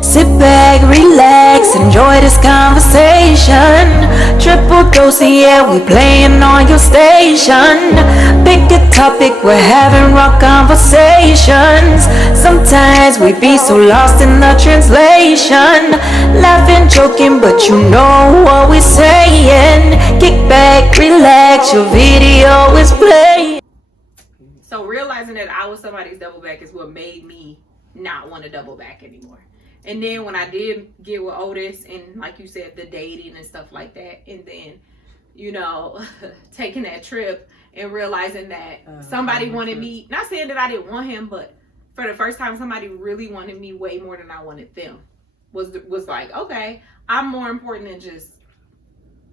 Sit back, relax, enjoy this conversation. Triple dose, yeah, we playing on your station. Pick a topic, we're having raw conversations. Sometimes we be so lost in the translation. Laughing, joking, but you know what we're saying. Kick back, relax, your video is playing. So realizing that I was somebody's double back is what made me not want to double back anymore. And then when I did get with Otis and like you said, the dating and stuff like that, and then, you know, taking that trip and realizing that somebody wanted me, not saying that I didn't want him, but for the first time somebody really wanted me way more than I wanted them. Was like, okay, I'm more important than just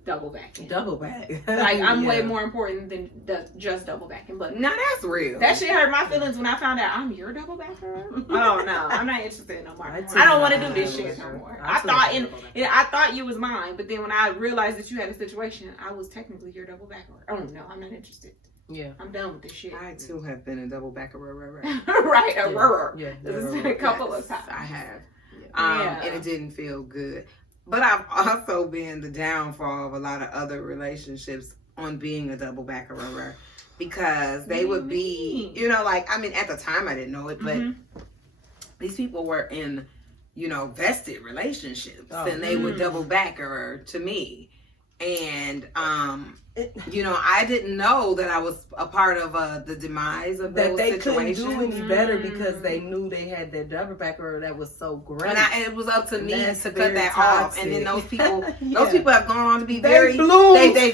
double backing. Double back. Like I'm way more important than just double backing. But now that's real. That shit hurt my feelings when I found out I'm your double backer. Oh no, I'm not interested no more. I don't want to do this shit no more. I thought you was mine, but then when I realized that you had a situation, I was technically your double backer. Oh no, I'm not interested. Yeah, I'm done with this shit. I too have been a double backer. Right, This is a couple of times. I have. And it didn't feel good. But I've also been the downfall of a lot of other relationships on being a double backer, because they would be, you know, like, I mean, at the time I didn't know it, but these people were in, you know, vested relationships, and they would double backer to me. And, you know, I didn't know that I was a part of the demise of those situations. That they couldn't do any better because they knew they had their double backer that was so great. And it was up to me to cut that toxic. Off. And then those people, those people have gone on to be they've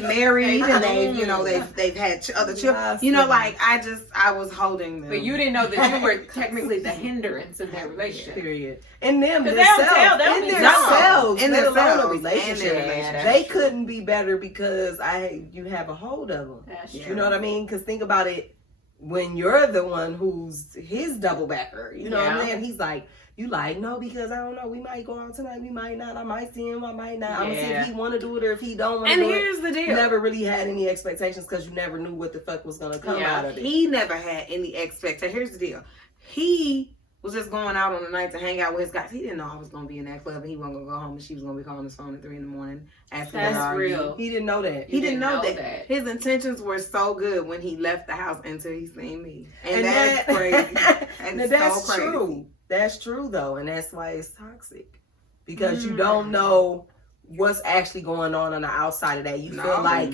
married and they've, you know, they've had other children. You know, like I was holding them. But you didn't know that you were technically the hindrance in that relationship. Period. And them in themselves, in let their alone a relationship. relationship. They couldn't be better because you have a hold of them. You know what I mean? Because think about it, when you're the one who's his double backer, you know what I'm saying? He's like, you like, no, because I don't know, we might go out tonight, we might not, I might see him, I might not. I'm gonna see if he want to do it or if he don't want to do it. And here's the deal. You never really had any expectations because you never knew what the fuck was gonna come out of it. He never had any expectations. Here's the deal. He was just going out on the night to hang out with his guys. He didn't know I was going to be in that club and he wasn't going to go home and she was going to be calling his phone at 3 a.m. asking That's real. He didn't know that. He didn't know that. His intentions were so good when he left the house until he seen me. And that's crazy. And that's so crazy. True. That's true though. And that's why it's toxic. Because you don't know what's actually going on the outside of that. You feel like,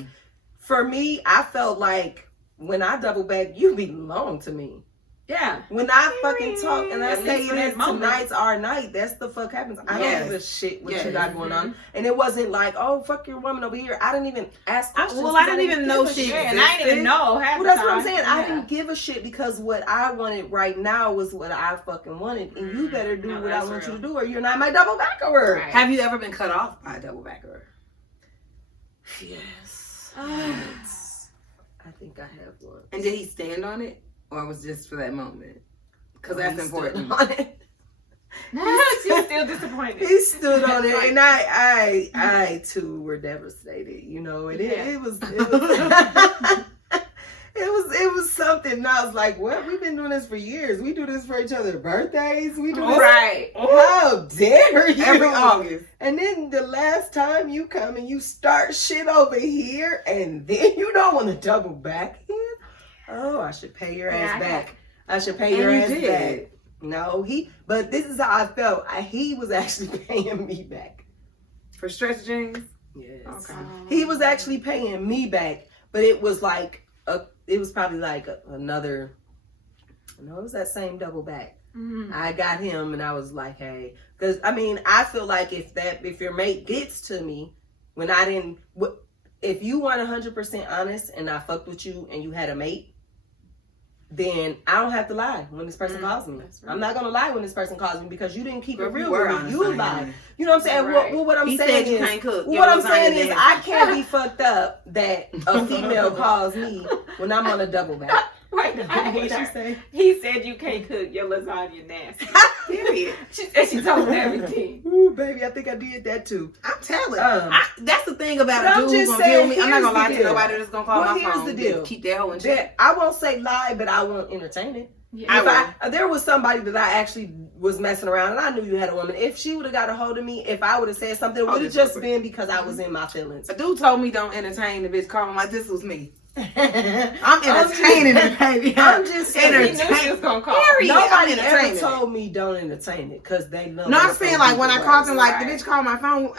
for me, I felt like when I double back, you belong to me. Yeah. When I fucking talk and I say that tonight's our night, that's the fuck happens. I don't give a shit what you got going on. And it wasn't like, oh, fuck your woman over here. I didn't even ask questions. I didn't even know she existed. And I didn't even know. Well, that's what I'm saying. I didn't give a shit because what I wanted right now was what I fucking wanted. And you better do what I want you to do or you're not my double backer. Right. Have you ever been cut off by a double backer? Yes. I think I have one. And did he stand on it? Or it was just for that moment? Because that's important. On it. She's still disappointed. He stood on it, and I too were devastated. You know, and it was it was something. And I was like, "What? We've been doing this for years. We do this for each other's birthdays. We do this. Right? How dare you? Every August. And then the last time you come and you start shit over here, and then you don't want to double back here." Oh, I should pay your ass back. I should pay your ass back. No, but this is how I felt. He was actually paying me back. For stretch jeans? Yes. Okay. He was actually paying me back, but it was like, it was probably like another, no, it was that same double back. I got him and I was like, hey, because I mean, I feel like if your mate gets to me when I didn't, if you weren't 100% honest and I fucked with you and you had a mate, then I don't have to lie when this person calls me. Right. I'm not going to lie when this person calls me because you didn't keep it real with me. You lied. You know what I'm saying? Right. What I'm saying is, I can't be fucked up that a female calls me when I'm on a double back. Wait, what did she say? He said you can't cook your lasagna nasty. Period. She told me everything. Ooh, baby, I think I did that too. I'm telling you. That's the thing about a dude who's gonna deal with me. I'm not gonna lie to nobody that's gonna call my phone. Here's the deal. Keep that hoe in check. I won't say lie, but I won't entertain it. Yeah. If there was somebody that I actually was messing around and I knew you had a woman, if she would have got a hold of me, if I would have said something, it would have just been because I was in my feelings. A dude told me don't entertain the bitch. Call him like this was me. I'm entertaining it, baby. I'm just saying. He knew she was gonna call. Nobody ever told me don't entertain it because they love. No, I'm saying like when I called him, like the bitch called my phone.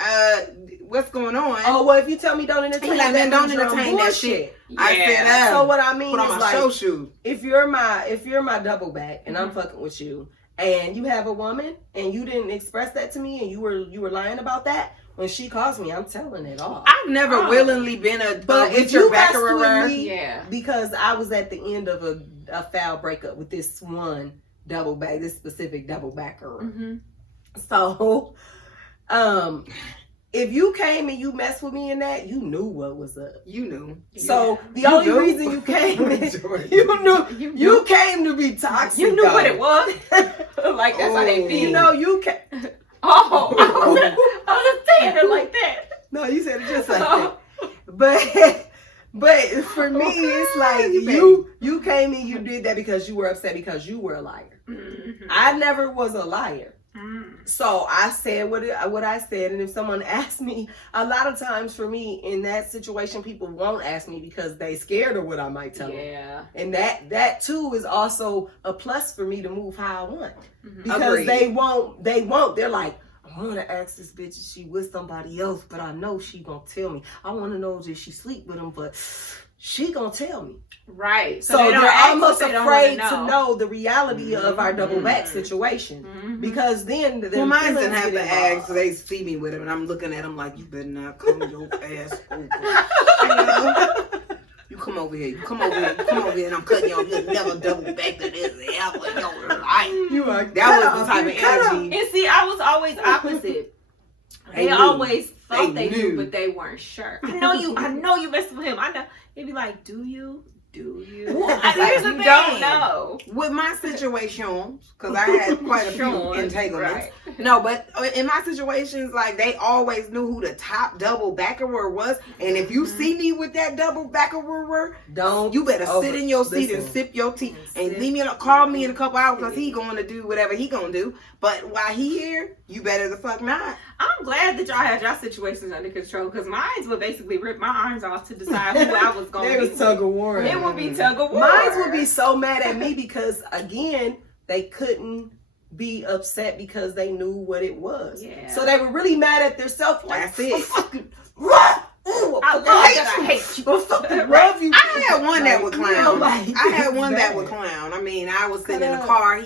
What's going on? Oh well, if you tell me don't entertain, like, then don't entertain that shit. Yeah. I said that. So what I mean put on is my show shoes. If you're my double back and I'm fucking with you, and you have a woman and you didn't express that to me and you were lying about that. When she calls me, I'm telling it all. I've never willingly been but if you messed with me, yeah, because I was at the end of a foul breakup with this one double back, this specific double backer. Mm-hmm. So, if you came and you messed with me in that, you knew what was up. You knew. So the only reason you came, you knew you came to be toxic. You knew what it was. Like that's how they feel. You know you came. Oh, I was saying it like that. No, you said it just like that. But for me, it's like you came and you did that because you were upset because you were a liar. Mm-hmm. I never was a liar. Mm. So I said what I said, and if someone asked me, a lot of times for me in that situation, people won't ask me because they scared of what I might tell them. Yeah, and that too is also a plus for me to move how I want because Agreed. they won't. They're like, I want to ask this bitch if she with somebody else, but I know she gonna tell me. I want to know if she sleep with him, but she gonna tell me. right. So they're almost afraid to know the reality of our double back situation because then well, mine didn't have to ask. They see me with him, and I'm looking at him like, you better not come your ass over. You come over here. You come over here. You come over here, and I'm cutting you off. You'll never double back to this ever in your life. That was the type of energy. And see, I was always opposite. They always thought they knew, but they weren't sure. I know you messed with him. I know. They'd be like, do you? Well, Here's the thing. Don't know. With my situations, because I had quite a few entanglements. Right. No, but in my situations, like they always knew who the top double backerer was. And if you see me with that double backerer, you better sit in your seat and sip your tea and leave me alone. Call me in a couple hours because he going to do whatever he going to do. But while he here, you better the fuck not. I'm glad that y'all had y'all situations under control because mine would basically rip my arms off to decide who I was going to be. It was tug of war. It would be tug of war. Mine would be so mad at me because, again, they couldn't be upset because they knew what it was. Yeah. So they were really mad at themselves. Like, that's it. I hate you. Love you. I had one that would clown. I had one that would clown. I mean, I was sitting in the car.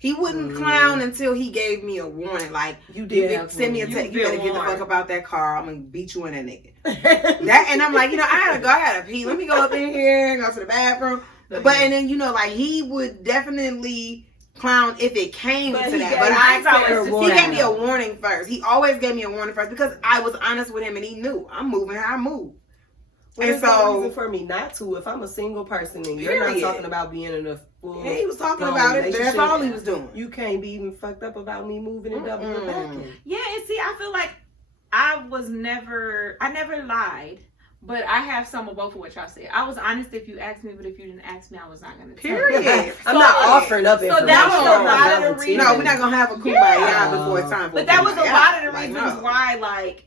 He wouldn't clown until he gave me a warning. Like, you did send me a text. You better get the fuck about that car. I'm gonna beat you in that nigga. And I'm like, I had to pee. Let me go up in here and go to the bathroom. But and then like he would definitely clown if it came to that. But he gave me a warning first. He always gave me a warning first because I was honest with him and he knew I'm moving how I move. Well, and so reason for me not to, if I'm a single person and you're not talking about being in a full, he was talking about it. That's all he was doing. You can't be even fucked up about me moving and doubling back. Yeah, and see, I feel like I never lied, but I have some of both of what y'all said. I was honest if you asked me, but if you didn't ask me, I was not gonna. Period. I'm not offering up information. So that was a lot of the reasons. No, we're not gonna have a kumbaya before it's time for. But that was a lot of the reasons why, like.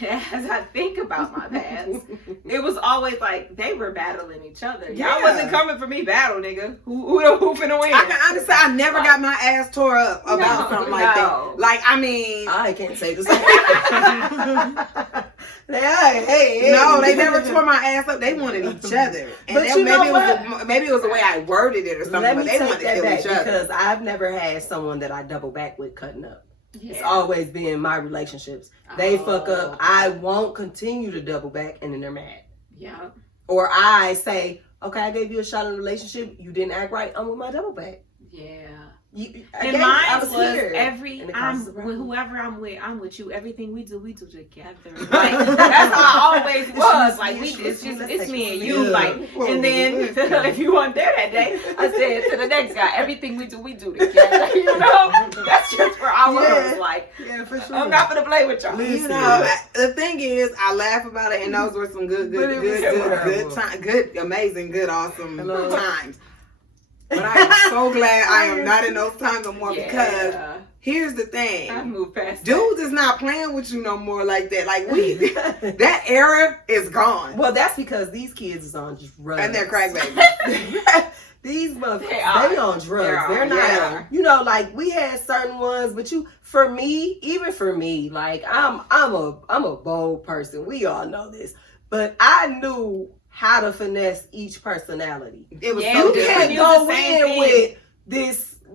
As I think about my past, it was always like they were battling each other. Y'all wasn't coming for me battle, nigga. Who finna win? I can honestly, I never got my ass tore up about something like that. Like, I mean, I can't say the same. No, they never tore my ass up. They wanted each other, and maybe it was the way I worded it or something. But they wanted to kill each other because I've never had someone that I double back with cutting up. Yeah. It's always been my relationships. They fuck up. I won't continue to double back, and then they're mad. Yeah. Or I say, okay, I gave you a shot in a relationship. You didn't act right. I'm with my double back. Yeah. And mine was whoever I'm with you. Everything we do together. Like, that's how I always was. Like it's me and you. Like, and then if you weren't there that day, I said to the next guy, everything we do together. You know, that's just where I was. Like, yeah, for sure. I'm not gonna play with y'all. You know, the thing is, I laugh about it, and those were some good times, good, amazing, good, awesome times. But I am so glad I am not in those times no more because here's the thing. I moved past dudes is not playing with you no more like that. Like that era is gone. Well, that's because these kids is on drugs. And they're crack babies. These motherfuckers, they on drugs. They're not, like we had certain ones, but even for me, like I'm a bold person. We all know this, but I knew how to finesse each personality. It was you can't go in with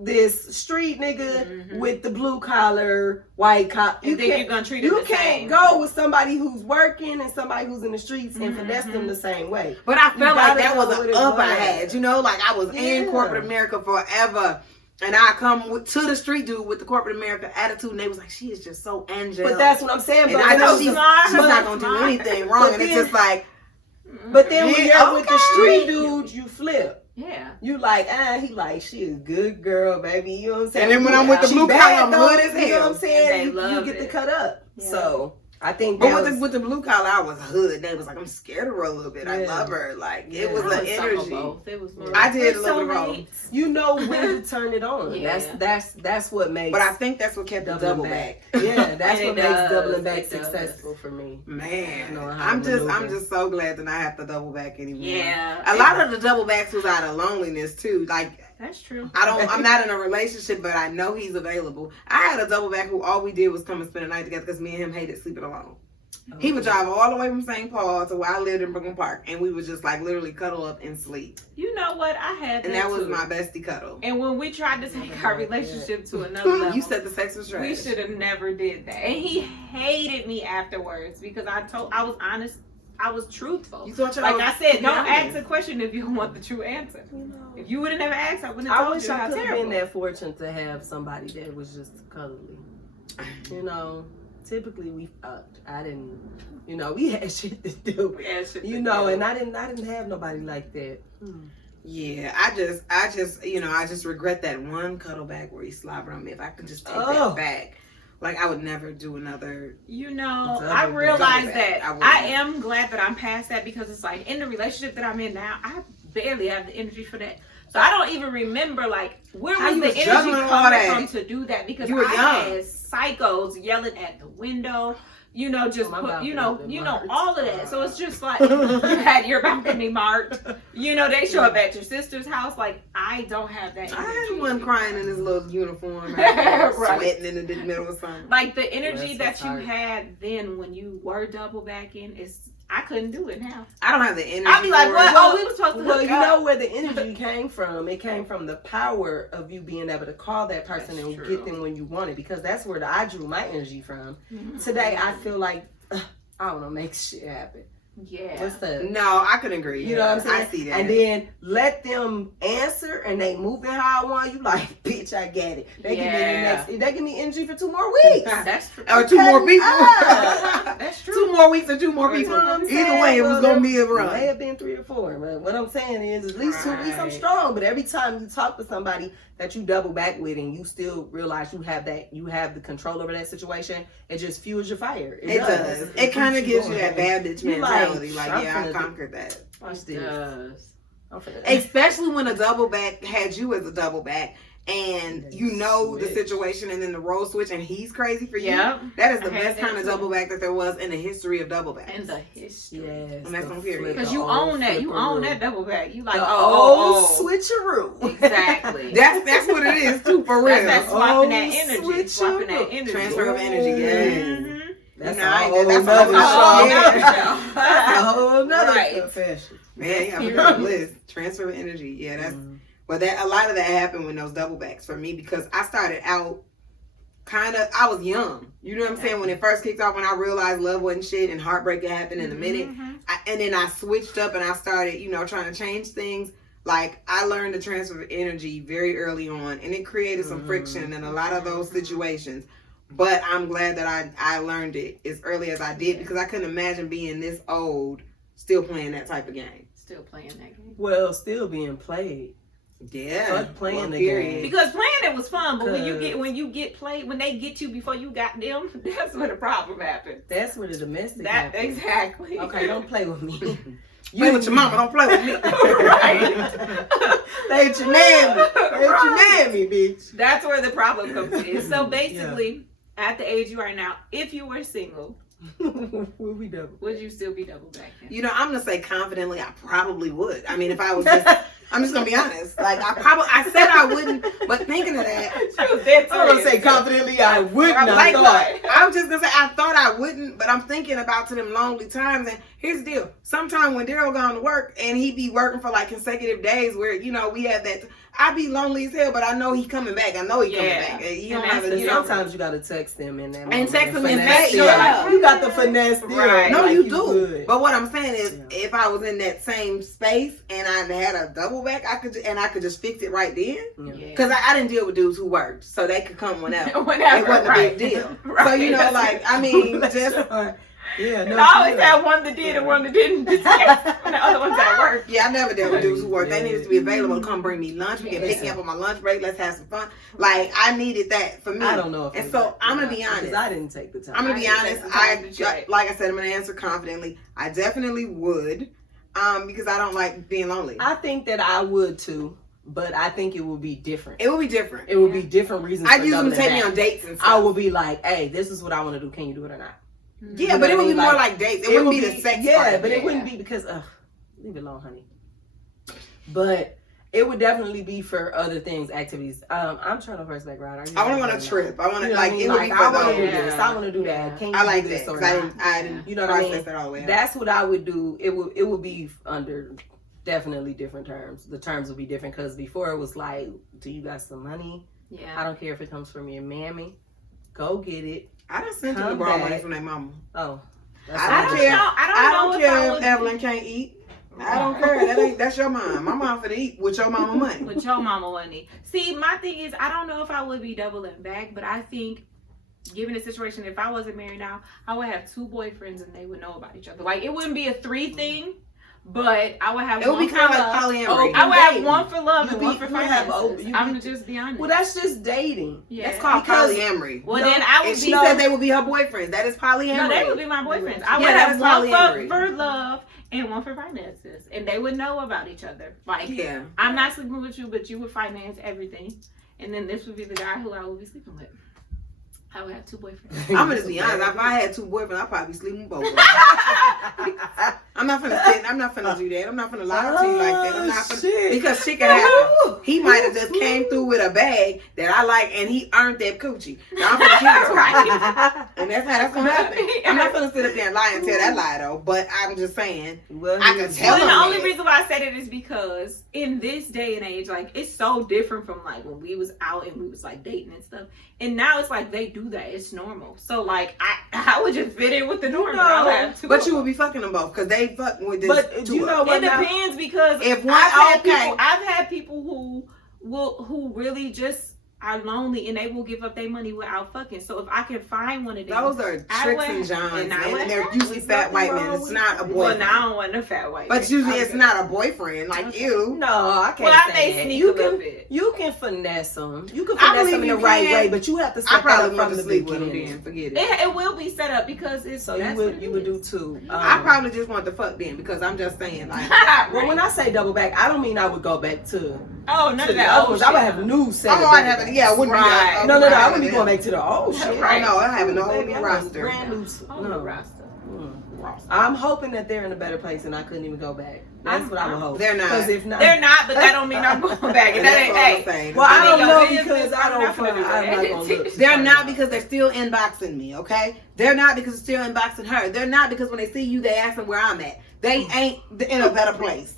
this street nigga with the blue collar, white collar. You're gonna treat him the same. You can't go with somebody who's working and somebody who's in the streets and finesse them the same way. But I felt like that was an up I had. Like I was in corporate America forever. And I come to the street dude with the corporate America attitude, and they was like, she is just so angelic. But that's what I'm saying. And I know she's not gonna do anything wrong. And it's just like, but then when you're with the street dude, you flip. Yeah. You like, he like, she is a good girl, baby. You know what I'm saying? And then when I'm with the blue collar, I'm hood as hell. You know what I'm saying? You get the cut up. Yeah. So I think with the blue collar, I was hood. They was like, I'm scared of her a little bit. I love her. Like it was an energy. It was more I did a little bit of both. You know when to turn it on. That's what makes. But I think that's what kept the double back. Yeah, that's what makes doubling back successful for me. Man, I'm just so glad that I have to double back anymore. Yeah, a lot of the double backs was out of loneliness too. Like that's true. I'm not in a relationship, but I know he's available. I had a double back who all we did was come and spend the night together because me and him hated sleeping alone. He would drive all the way from St. Paul to where I lived in Brooklyn Park, and we would just like literally cuddle up and sleep. You know what? I had that and that was too. my bestie cuddle. And when we tried to take our relationship to another level, you said the sex was trash. We should have never did that. And he hated me afterwards because I was honest. I was truthful. I said, don't ask a question if you don't want the true answer. If you would have never asked, I wouldn't have told you how terrible. I wish I could have been that fortunate to have somebody that was just cuddly. Typically we fucked. I didn't. We had shit to do. And I didn't have nobody like that. Yeah, I just regret that one cuddle back where he slobbered on me. If I could just take that back. Like, I would never do another. I realize that I am glad that I'm past that because it's like in the relationship that I'm in now, I barely have the energy for that. So I don't even remember like where was the energy coming from to do that because I had psychos yelling at the window. Just put, all of that. So it's just like you had your balcony marked. They show up at your sister's house. Like I don't have that energy. I had one crying in his little uniform, right. Sweating in the middle of something. Like the energy that you had then when you were double backing I couldn't do it now. I don't have the energy. I'd be like, what? We were supposed to Well, you know where the energy came from. It came from the power of you being able to call that person and get them when you want it. Because that's where I drew my energy from. Mm-hmm. Today, I feel like, I don't know, make shit happen. Yeah. What's that? No, I could agree. You know what I'm saying? I see that. And then let them answer and they moving how I want. You like, bitch, I get it. They give me energy for 2 more weeks. That's true. Or 2 more people. That's true. 2 more weeks or 2 more people. Either way, it was gonna be a run. It may have been 3 or 4. But what I'm saying is at least 2 weeks I'm strong. But every time you talk to somebody that you double back with and you still realize you have the control over that situation, it just fuels your fire. It does. It kind of gives you that bad bitch mentality. Like I conquered that. It does. Especially when a double back had you as a double back and the situation and then the role switch and he's crazy for you. Yep. That is the best kind of double back that there was in the history of double backs. In the history. Yes. And that's on period. Because you own that. You own that double back. You like, switcheroo. Exactly. That's what it is too, for real. That's swapping that energy. Swapping that energy. Transfer of energy, yes. That's a whole nother profession. Man, you have a good list. Transfer of energy. Yeah, that's but a lot of that happened with those double backs for me because I started out I was young. You know what I'm saying? When it first kicked off, when I realized love wasn't shit and heartbreak had happened in a minute. And then I switched up and I started, trying to change things. Like I learned the transfer of energy very early on and it created some friction in a lot of those situations. But I'm glad that I learned it as early as I did because I couldn't imagine being this old still playing that type of game. Still playing that game. Well, still being played. Yeah. Fuck playing Well, the period. game. Because playing it was fun, but when Cause- you get played, when they get you before you got them, that's where the problem happens. That's where the domestic That happens. exactly. Okay, don't play with me. Play with your mama, don't play with me. Right. Play with your mammy. Play with your mammy, bitch. That's where the problem comes in. So basically, at the age you are now, if you were single, Will we double? would you still be double backing? You know, I'm gonna say confidently, I probably would. I mean, if I was just, I'm just gonna be honest. Like, I said I wouldn't, but thinking of that, She was dead I'm gonna serious. say confidently I would not. like, thought. I was just gonna say I thought I wouldn't, but I'm thinking about to them lonely times. And here's the deal: sometime when Daryl gone to work and he be working for like consecutive days, where you know we have that. I be lonely as hell, but I know he coming back. I know he coming back. You don't have And to. sometimes you gotta text them in that moment. And text them in finesse that, them. yeah. You got the finesse there. Right. No, Like you do. would. But what I'm saying is, Yeah. if I was in that same space and I had a double back, I could just fix it right then. Yeah. Because I didn't deal with dudes who worked, so they could come whenever. Whenever, It wasn't right. a big deal. Right. So you know, like I mean, Bless just your heart. Yeah, no. And I always yeah. had one that did and one that didn't. And the other ones that worked. yeah, I never dealt with dudes who worked. They needed to be available to come bring me lunch. We can pick me up on my lunch break. Let's have some fun. Like I needed that for me. I don't know if And it so was- I'm gonna be because honest. I didn't take the time. I'm gonna be I honest. didn't take the time to try. Like I said, I'm gonna answer confidently. I definitely would, because I don't like being lonely. I think that I would too, but I think it would be different. It would be different. It would be different reasons. I for use them to doubling take me back. on dates and stuff. I would be like, hey, this is what I want to do. Can you do it or not? Yeah, You but know it would what I be mean? more Like, like dates. It wouldn't be the sex yeah, part. but it wouldn't be because leave it alone, honey. But it would definitely be for other things, activities. I'm trying to horseback ride. Are you I want ready on a now? trip. I want to You know like what I it mean? would be Like, for I want to do those. Yeah. this. I want to do that. Can you I like do that this or because not? I didn't You know what I process mean? that all the way. That's what I would do. It would be under definitely different terms. The terms would be different because before it was like, do you got some money? I Yeah. don't care if it comes from your mammy. Go get it. I done sent them Come borrow back. money from their mama. Oh, I don't fine. care. I don't know care I if would Evelyn can't eat. I don't care. That's your mom. My mom for to eat with your mama money. with your mama money. See, my thing is, I don't know if I would be doubling back, but I think, given the situation, if I wasn't married now, I would have 2 boyfriends and they would know about each other. Like, it wouldn't be a 3 thing, but I would have It would one be for kind of love. like polyamory. I would have dating. 1 for love You and be- 1 for you have finances. you I'm be- just be honest. Well, that's just dating. Yeah. That's called Because- polyamory. Well, No, then I would And be. she said they would be her boyfriends. That is polyamory. No, they would be my boyfriends. I Yeah, would that have is 1 polyamory. for love and 1 for finances, and they would know about each other. Like, Yeah. I'm not sleeping with you, but you would finance everything, and then this would be the guy who I would be sleeping with. I would have 2 boyfriends. I'm gonna just be honest. If I had 2 boyfriends, I'd probably sleep with both of them. I'm not finna sit. I'm not finna do that. I'm not finna lie to you like that. I'm not finna, shit. because shit can happen. He might have just came through with a bag that I like, and he earned that coochie. Now I'm finna give it to him. Right. And that's how that's gonna happen. I'm not gonna sit up there and lie and tell that lie though. But I'm just saying, Well, I can tell Well, him the only that. reason why I said it is because in this day and age, like, it's so different from like when we was out and we was like dating and stuff. And now it's like they do that. It's normal. So like I would just fit in with the norm. No, I would have 2 But of you them. would be fucking them both because they fucking with this. But 2 you of know them. what? It depends because If one- I've had people who really just are lonely and they will give up their money without fucking. So if I can find one of them, Those are I tricks would- and Johns, and I would and they're have- usually There's fat nothing white wrong men. It's with not a it. well, boyfriend. now I don't want no fat white. But man. usually I'm it's good. not a boyfriend like Okay. you. No, I can't Well, I say may that. sneak You a little can, bit. you can finesse them. You can I finesse believe them in the you right can. way, but you have to I set that probably up want from to the sleep with him beginning. then. Forget it. It will be set up because it's So you that's what would it you would do is. too. I probably just want to fuck then because I'm just saying like. Well, when I say double back, I don't mean I would go back to Oh, none to of the that. other Oh, ones. I would shit. have new set. Oh, I'd have it. Yeah, it wouldn't Right. be. No, I wouldn't be going back to the old shit. Right. Oh no, I have an whole Baby, new I want roster. brand new. Oh, No. roster. I'm hoping that they're in a better place and I couldn't even go back. That's what I would hope. They're not. 'Cause if not, They're not, but that don't mean I'm going back. And that That's ain't, all I'm hey, saying. Well, I don't Your know business, because I I'm don't. not gonna do I'm not that. gonna look. They're not because they're still inboxing me, okay? They're not because they're still inboxing her. They're not because when they see you, they ask them where I'm at. They ain't in a better place.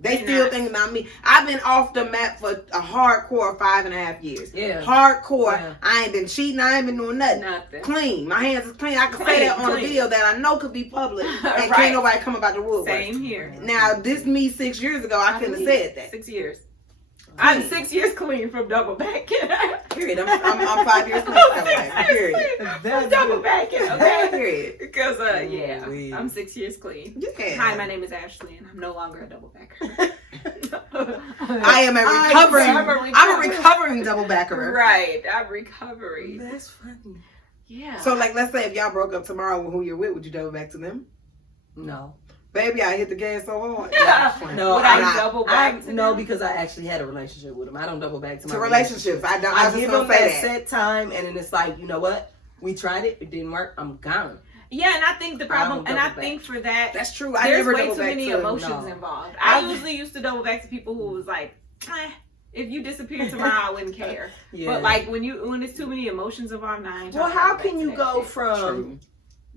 They They're still not. thinking about me. I've been off the map for a hardcore 5.5 years. Yeah. Hardcore. Yeah. I ain't been cheating. I ain't been doing nothing. Nothing. Clean. My hands is clean. I can say Clean, that on a clean. video that I know could be public and Right. can't nobody come about the woodwork. Same here. Now, this me 6 years ago, I couldn't have said that. 6 years. I'm 6 years clean from double backing. Period. I'm 5 years clean. That way. Period. I'm double backing, okay? Period. Because, yeah, Ooh-wee. I'm 6 years clean. Yeah. Hi, my name is Ashley, and I'm no longer a double backer. I am a recovering. I'm a recovering double backer. Right, I'm recovery. That's funny. Yeah. So, like, let's say if y'all broke up tomorrow with who you're with, would you double back to them? No. Baby, I hit the gas so hard. No, Would I double back to no, them? because I actually had a relationship with him. I don't double back to my relationships. I don't. I give them that set time, and then it's like, you know what? We tried it. It didn't work. I'm gone. Yeah, and I think the problem, and I think for that, that's true. I there's never way double too back many to emotions involved. I usually used to double back to people who was like, if you disappeared tomorrow, I wouldn't care. Yeah. But like when there's too many emotions involved, well, how can you go shit. from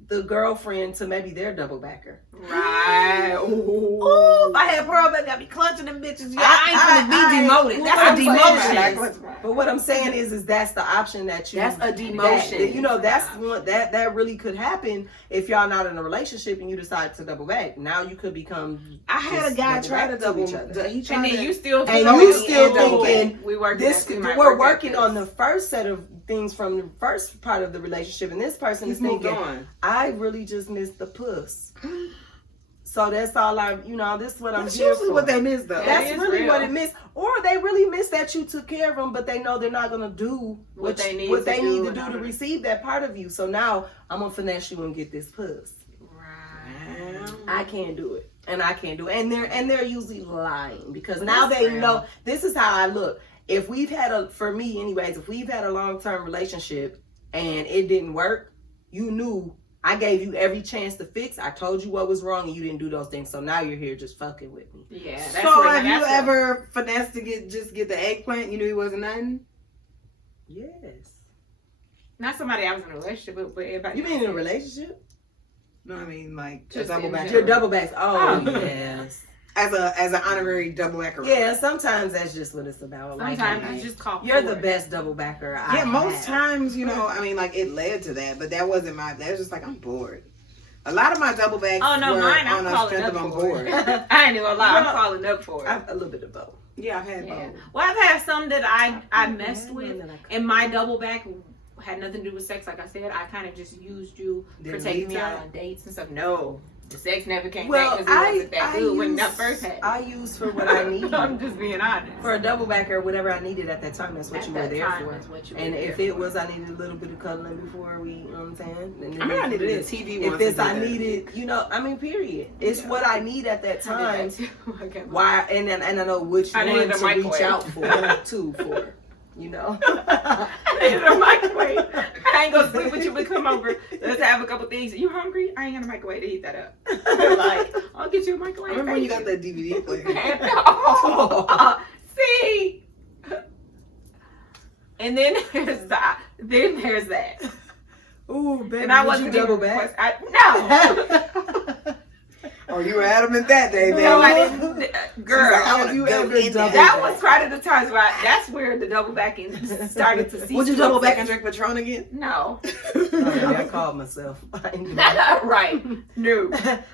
the girlfriend to maybe their double backer? Right. Ooh, if I had pearl back, I'd be clutching them bitches. Yeah, I ain't gonna be demoted. That's a demotion. But what I'm saying is that's the option that you. That's a demotion. You know, that's one that really could happen if y'all not in a relationship and you decide to double back. Now you could become. I had a guy try to double each other. And then you still thinking we're working on the first set of things from the first part of the relationship, and this person is thinking, I really just missed the puss. So that's all this is what I'm here for. What they miss though. That's really what it missed. Or they really miss that you took care of them, but they know they're not going to do what they need to do to receive that part of you. So now I'm going to finesse you and get this puss. Right. I can't do it. And I can't do it. And they're usually lying because now they know. This is how I look. If we've had for me anyways, if we've had a long-term relationship and it didn't work, you knew I gave you every chance to fix. I told you what was wrong and you didn't do those things. So now you're here just fucking with me. Yeah. So have you ever finessed to get the eggplant? You knew he wasn't nothing? Yes. Not somebody I was in a relationship with, but everybody. You mean in a relationship? No, I mean like Just double back. Your double backs. Oh, yes. As an honorary double backer. Yeah, sometimes that's just what it's about. Sometimes you just call. You're the best double backer. Most times, I mean, like it led to that, but that wasn't that was just like I'm bored. A lot of my double backs were mine, I'm calling up for it. I ain't even lie. I'm calling up for it. A little bit of both. Yeah, I've had both. Well, I've had some that I messed with, and my double back had nothing to do with sex. Like I said, I kind of just used you for taking me out on dates and stuff. No. The sex never came back because it wasn't that good when that first happened. I used for what I needed. I'm just being honest. For a double backer, whatever I needed at that time, that's what you were there for. And if it was, I needed a little bit of cuddling before we, you know what I'm saying? And I needed a TV once. If this, I needed, period. It's what I need at that time. Why? And I know which one to reach out for. I needed a microwave. I ain't gonna sleep with you, but come over. Let's have a couple things. You hungry? I ain't got a microwave to heat that up. Like, I'll get you a microwave. I remember when you got that DVD player. See? And then there's that. Ooh, baby, and I wasn't double back. No. Oh, you were adamant that day, baby. No, I didn't. Girl, have you ever double that was part of the times where that's where the double backing started to see. Would you double back and drink Patron again? No. I called myself. Right. No.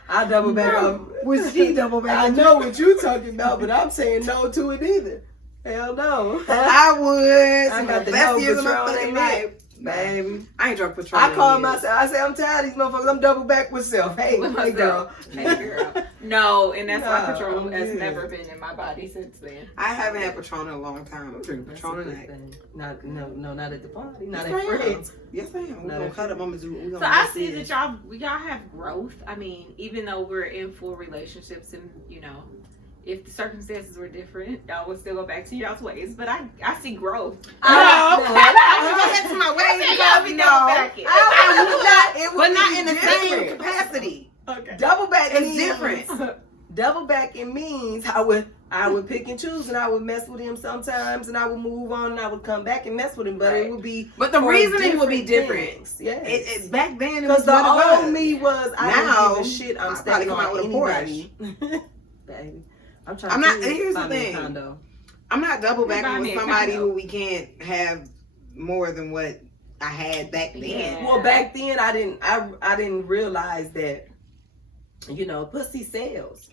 I double back off. Was she double back? I know what you're talking about, but I'm saying no to it either. Hell no. I would. I got the best years of my fucking life. Baby, I ain't drunk Patron. I call myself. I say I'm tired of these motherfuckers. I'm double back with self. Hey girl. Hey girl. No, and that's why Patron has never been in my body since then. I haven't had Patron in a long time. I'm drinking Patron tonight. Not at the party. Not at friends. Yes, I am. We're gonna cut up. So I see that y'all have growth. I mean, even though we're in full relationships, and if the circumstances were different, y'all would still go back to y'all's ways. But I see growth. I would go back to my ways. But not in the same capacity. Okay. Double back is different. Double backing means I would pick and choose, and I would mess with him sometimes, and I would move on, and I would come back and mess with him. But it would be. But the reasoning would be different. Yes. Back then, because the old me was I don't give a shit. I'm staying out with anybody. Baby. Here's the thing. I'm not double backing with somebody who we can't have more than what I had back then. Yeah. Well, back then I didn't realize that, pussy sells.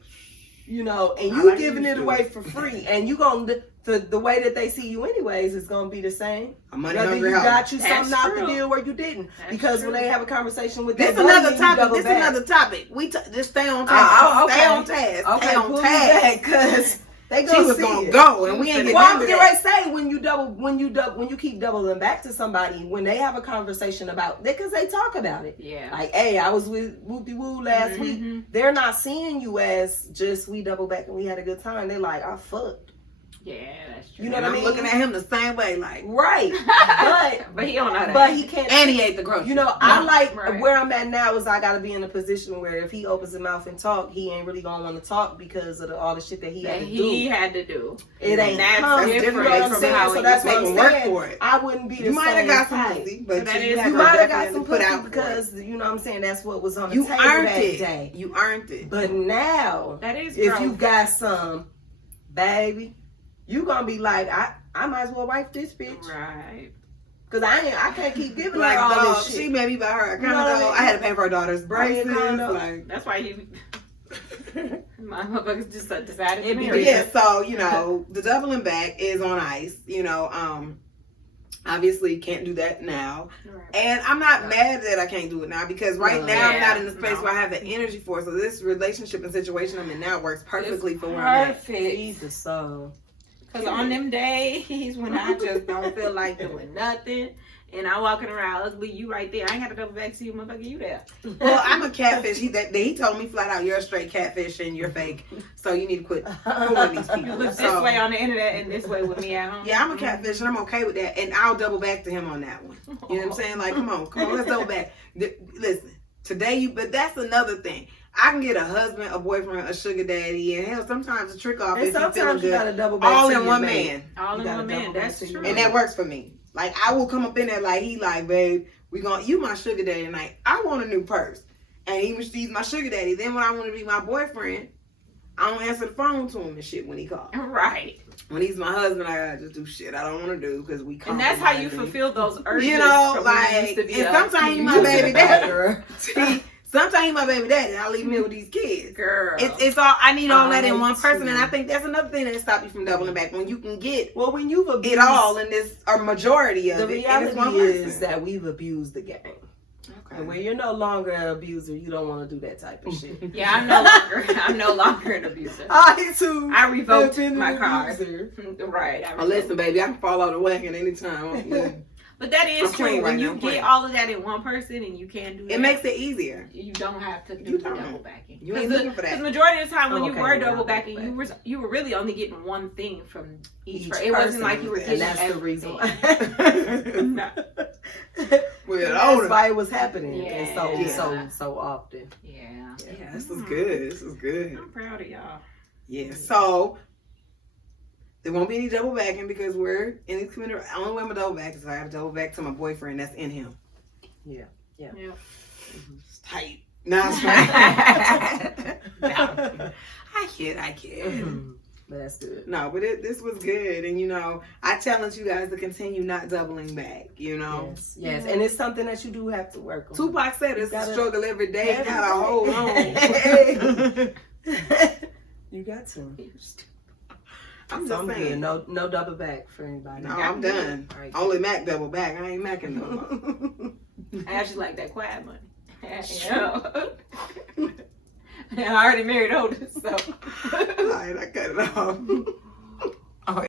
And you giving it away for free, and you gonna the way that they see you anyways is gonna be the same. Whether you got you something out the deal or you didn't, because when they have a conversation with this another topic. We just stay on task. Okay, stay on task. Because They she was gonna go, and we ain't getting into that. Say when you keep doubling back to somebody, when they have a conversation about it, because they talk about it. Yeah. Like, hey, I was with Whoopty Woo last week. They're not seeing you as just we double back and we had a good time. They're like, I fucked. Yeah, that's true. You know what I mean? I'm looking at him the same way, like right. But he don't know that. But he can't. And he ate the groceries. You know, I like where I'm at now is I gotta be in a position where if he opens his mouth and talk, he ain't really gonna want to talk because of all the shit that he had to do. It ain't that's different from how so that's what I'm work saying. for it. I wouldn't be the You might have same got some type. pussy, but you might have got some pussy because you know what I'm saying. That's what was on the table that day. You earned it. But now, that is if you got some, baby, you gonna be like, I might as well wipe this bitch. Right. Cause I can't keep giving like her all dog, this shit. she made me buy her a condo. I had to pay for her daughter's braces. Like, that's why you. My motherfuckers just decided to be. Yeah, so you know the doubling back is on ice. You know, obviously can't do that now, and I'm not mad that I can't do it now because now I'm not in the space where I have the energy for it. So this relationship and situation I'm in now works perfectly for where I'm at. Perfect. So. Because on them days when I just don't feel like doing nothing and I'm walking around ugly, you right there. I ain't got to double back to you, motherfucker. You there. Well, I'm a catfish. He told me flat out, you're a straight catfish and you're fake. So you need to quit fooling these people. You look this way on the internet and this way with me at home. Yeah, I'm a catfish and I'm okay with that. And I'll double back to him on that one. You know what I'm saying? Like, come on, let's double back. Listen, today but that's another thing. I can get a husband, a boyfriend, a sugar daddy, and hell, sometimes a trick off if you're feeling good. All in one man. All in one man. That's true. And that works for me. Like, I will come up in there like, he like, babe, you my sugar daddy tonight. I want a new purse. And he's my sugar daddy. Then when I want to be my boyfriend, I don't answer the phone to him and shit when he calls. Right. When he's my husband, I gotta just do shit I don't want to do because we And that's how you fulfill those urges. You know, like, and sometimes you my baby daddy. Sometimes he's my baby daddy. I leave him here with these kids. Girl. It's all I need all that in one person. And I think that's another thing that stops you from doubling back. When you can get when you've abused it all in this or majority of the it. reality is that we've abused the game. Okay. And when you're no longer an abuser, you don't want to do that type of shit. Yeah, I'm no longer an abuser. I too. I revoked my card. Right. Listen, baby, I can fall out of whack at any time. But that is true. When you get all of that in one person and you can do that, it makes it easier. You don't have to do double backing. You ain't looking for that. Because majority of the time when you were double backing, you were really only getting one thing from each person. It wasn't like you were getting everything. And that's the reason. That's why it was happening. Yeah. And so often. Yeah. Yeah, this is good. This is good. I'm proud of y'all. Yeah. So there won't be any double backing because we're in this community. The only way I'm a double back is I have to double back to my boyfriend that's in him. Yeah. It's tight. No, it's right. No. I kid. Mm-hmm. But that's good. No, but this was good. And, you know, I challenge you guys to continue not doubling back, you know? Yes. And it's something that you do have to work on. Tupac said it's a struggle every day. You gotta hold on. You got to. I'm just saying. No double back for anybody. No, I'm done. Right. Only Mac double back. I ain't Macking no more. I actually like that quiet money. You know? I already married Otis, so. All right, I cut it off.